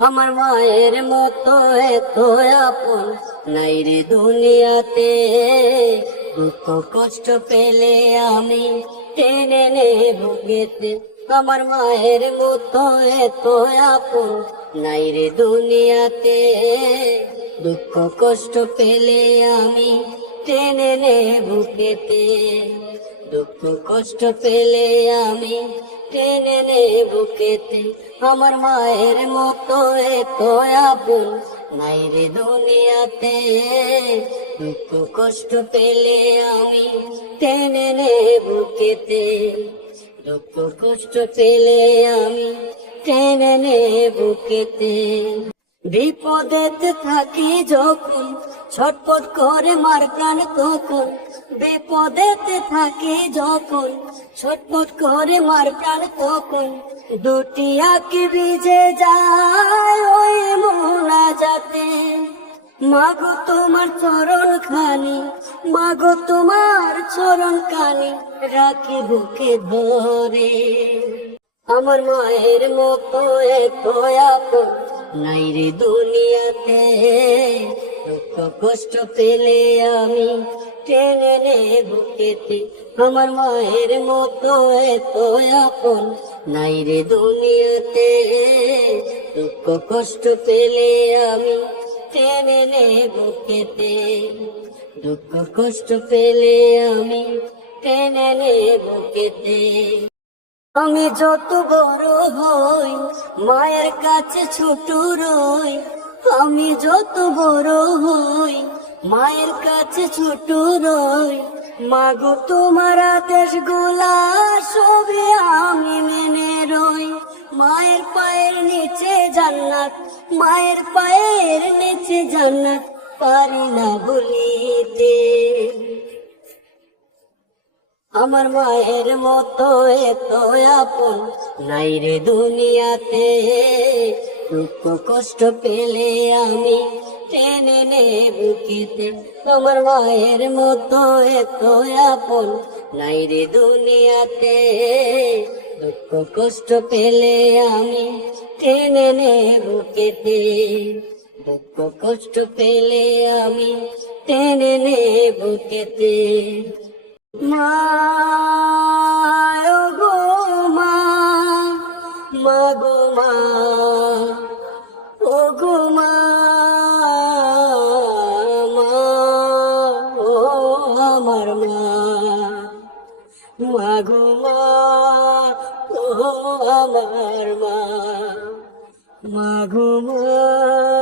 আমার মায়ের মতো এত আপন নাই রে দুনিয়াতে। দুঃখ কষ্ট পেলে আমি টেনে নে বুকেতে। আমার মায়ের মতো এত আপন নাই রে দুনিয়াতে। দুঃখ কষ্ট পেলে আমি টেনে নে বুকেতে। দুঃখ কষ্ট পেলে আমি টেনে নে বুকেতে। আমার মায়ের মতো এত আপন নাই রে দুনিয়াতে। দুঃখ কষ্ট পেলে আমি টেনে নে বুকেতে। দুঃখ কষ্ট পেলে আমি টেনে নে বুকেতে। বিপদেতে থাকি যখন ছটপট করে মার প্রাণ তখন। বিপদেতে থাকি যখন ছটপট করে মার প্রাণ তখন। দুটি আঁখি ভিজে যায় ওই মোনাজাতে। মাগো তোমার চরণ খানি, মাগো তোমার চরণ খানি রাখি বুকে ধরে। আমার মায়ের মতো এত আপন নাই রে দুনিয়াতে। দুঃখ কষ্ট পেলে আমি টেনে নে বুকেতে। আমার মায়ের মতো এত আপন নাই রে দুনিয়াতে। দুঃখ কষ্ট পেলে আমি টেনে নে বুকেতে। দুঃখ কষ্ট পেলে আমি টেনে নে বুকেতে। আমি যত বড় হই মায়ের কাছে ছোট রই। আমি যত বড় হই মায়ের কাছে ছোট রই। মাগো তোমার আদেশ গুলা সবই আমি মেনে রই। মায়ের পায়ের নিচে জান্নাত, মায়ের পায়ের নিচে জান্নাত পারি না ভুলিতে। আমার মায়ের মতো এত আপন নাই রে দুনিয়াতে। দুঃখ কষ্ট পেলে আমি টেনে নে বুকেতে। আমার মায়ের মতো এত আপন নাই রে দুনিয়াতে। দুঃখ কষ্ট পেলে আমি টেনে নে বুকেতে। দুঃখ কষ্ট পেলে আমি টেনে নে বুকেতে। মা গো মা, মা গো মা, ও গো মা, মা ও আমার মা। মা গো মা, ও আমার মা, মা গো মা।